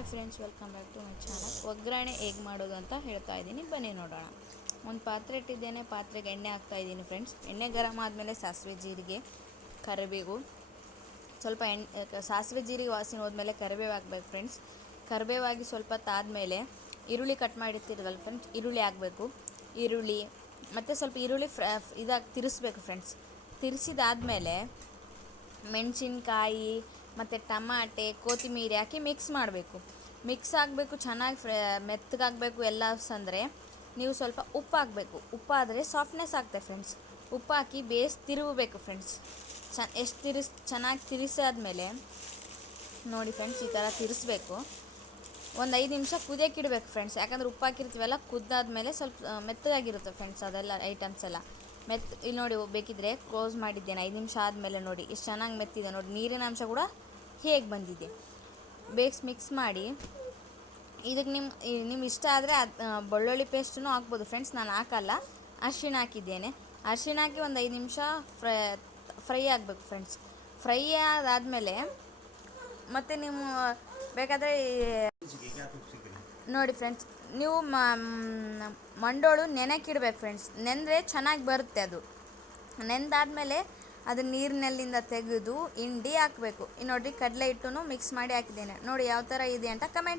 Hi friends, welcome back to my channel. ಒಗ್ಗರಣೆ ಹೇಗೆ ಮಾಡೋದು ಅಂತ ಹೇಳ್ತಾ ಇದ್ದೀನಿ, ಬನ್ನಿ ನೋಡೋಣ. ಒಂದು ಪಾತ್ರೆ ಇಟ್ಟಿದ್ದೇನೆ, ಪಾತ್ರೆಗೆ ಎಣ್ಣೆ ಹಾಕ್ತಾ ಇದ್ದೀನಿ ಫ್ರೆಂಡ್ಸ್. ಎಣ್ಣೆ ಗರಂ ಆದಮೇಲೆ ಸಾಸಿವೆ, ಜೀರಿಗೆ, ಕರಿಬೇವು, ಸ್ವಲ್ಪ ಸಾಸಿವೆ ಜೀರಿಗೆ ವಾಸನೆ ಹೋದ್ಮೇಲೆ ಕರಿಬೇವು ಹಾಕ್ಬೇಕು ಫ್ರೆಂಡ್ಸ್. ಕರಿಬೇವಾಗಿ ಸ್ವಲ್ಪ ತಾದ್ಮೇಲೆ ಈರುಳ್ಳಿ ಕಟ್ ಮಾಡಿರ್ತೀರಲ್ಲ ಫ್ರೆಂಡ್ಸ್, ಈರುಳ್ಳಿ ಹಾಕಬೇಕು. ಈರುಳ್ಳಿ ಮತ್ತು ಸ್ವಲ್ಪ ಈರುಳ್ಳಿ ಇದಾಗಿ ತಿರ್ಸ್ಬೇಕು ಫ್ರೆಂಡ್ಸ್. ತಿರ್ಸಿದಾದ್ಮೇಲೆ ಮೆಣಸಿನ್ಕಾಯಿ ಮತ್ತು ಟಮಾಟೆ, ಕೊತ್ತಂಬರಿ ಹಾಕಿ ಮಿಕ್ಸ್ ಮಾಡಬೇಕು. ಮಿಕ್ಸ್ ಆಗಬೇಕು, ಚೆನ್ನಾಗಿ ಮೆತ್ತಗಾಗಬೇಕು. ಎಲ್ಲ ಅಂದರೆ ನೀವು ಸ್ವಲ್ಪ ಉಪ್ಪು ಹಾಕಬೇಕು. ಉಪ್ಪಾದರೆ ಸಾಫ್ಟ್ನೆಸ್ ಆಗ್ತದೆ ಫ್ರೆಂಡ್ಸ್. ಉಪ್ಪು ಹಾಕಿ ತಿರುಗಬೇಕು ಫ್ರೆಂಡ್ಸ್. ಎಷ್ಟು ಚೆನ್ನಾಗಿ ತಿರ್ಸಾದ್ಮೇಲೆ ನೋಡಿ ಫ್ರೆಂಡ್ಸ್, ಈ ಥರ ತಿರ್ಸ್ಬೇಕು. ಒಂದು 5 ನಿಮಿಷ ಕುದಿಯೋಕೆ ಇಡಬೇಕು ಫ್ರೆಂಡ್ಸ್. ಯಾಕಂದರೆ ಉಪ್ಪು ಹಾಕಿರ್ತೀವಲ್ಲ, ಕುದ್ದಾದ್ಮೇಲೆ ಸ್ವಲ್ಪ ಮೆತ್ತಗಾಗಿರುತ್ತೆ ಫ್ರೆಂಡ್ಸ್ ಅದೆಲ್ಲ ಐಟಮ್ಸ್ ಎಲ್ಲ. ಇಲ್ಲಿ ನೋಡಿ, ಬೇಕಿದ್ರೆ ಕ್ಲೋಸ್ ಮಾಡಿದ್ದೇನೆ. 5 ನಿಮಿಷ ಆದಮೇಲೆ ನೋಡಿ ಎಷ್ಟು ಚೆನ್ನಾಗಿ ಮೆತ್ತಿದೆ ನೋಡಿ. ನೀರಿನ ಅಂಶ ಕೂಡ ಹೇಗೆ ಬಂದಿದೆ. ಮಿಕ್ಸ್ ಮಾಡಿ ಇದಕ್ಕೆ ನಿಮ್ಮ ಇಷ್ಟ ಆದರೆ ಬೆಳ್ಳುಳ್ಳಿ ಪೇಸ್ಟನ್ನು ಹಾಕ್ಬೋದು ಫ್ರೆಂಡ್ಸ್. ನಾನು ಹಾಕಲ್ಲ, ಅರಿಶಿಣ ಹಾಕಿದ್ದೇನೆ. ಅರಿಶಿಣ ಹಾಕಿ ಒಂದು 5 ನಿಮಿಷ ಫ್ರೈ ಆಗಬೇಕು ಫ್ರೆಂಡ್ಸ್. ಫ್ರೈ ಆದಮೇಲೆ ಮತ್ತು ನೀವು ಬೇಕಾದರೆ ನೋಡಿ ಫ್ರೆಂಡ್ಸ್, ನೀವು ಮಂಡೋಳು ನೆನೆಕಿಡ್ಬೇಕು ಫ್ರೆಂಡ್ಸ್. ನೆಂದರೆ ಚೆನ್ನಾಗಿ ಬರುತ್ತೆ ಅದು. ನೆಂದಾದಮೇಲೆ ಅದು ನೀರಿನಲ್ಲಿಂದ ತೆಗೆದು ಹಿಂಡಿ ಹಾಕಬೇಕು. ನೋಡಿರಿ, ಕಡಲೆ ಹಿಟ್ಟನ್ನು ಮಿಕ್ಸ್ ಮಾಡಿ ಹಾಕಿದ್ದೇನೆ. ನೋಡಿ ಯಾವ ಥರ ಇದೆ ಅಂತ ಕಮೆಂಟ್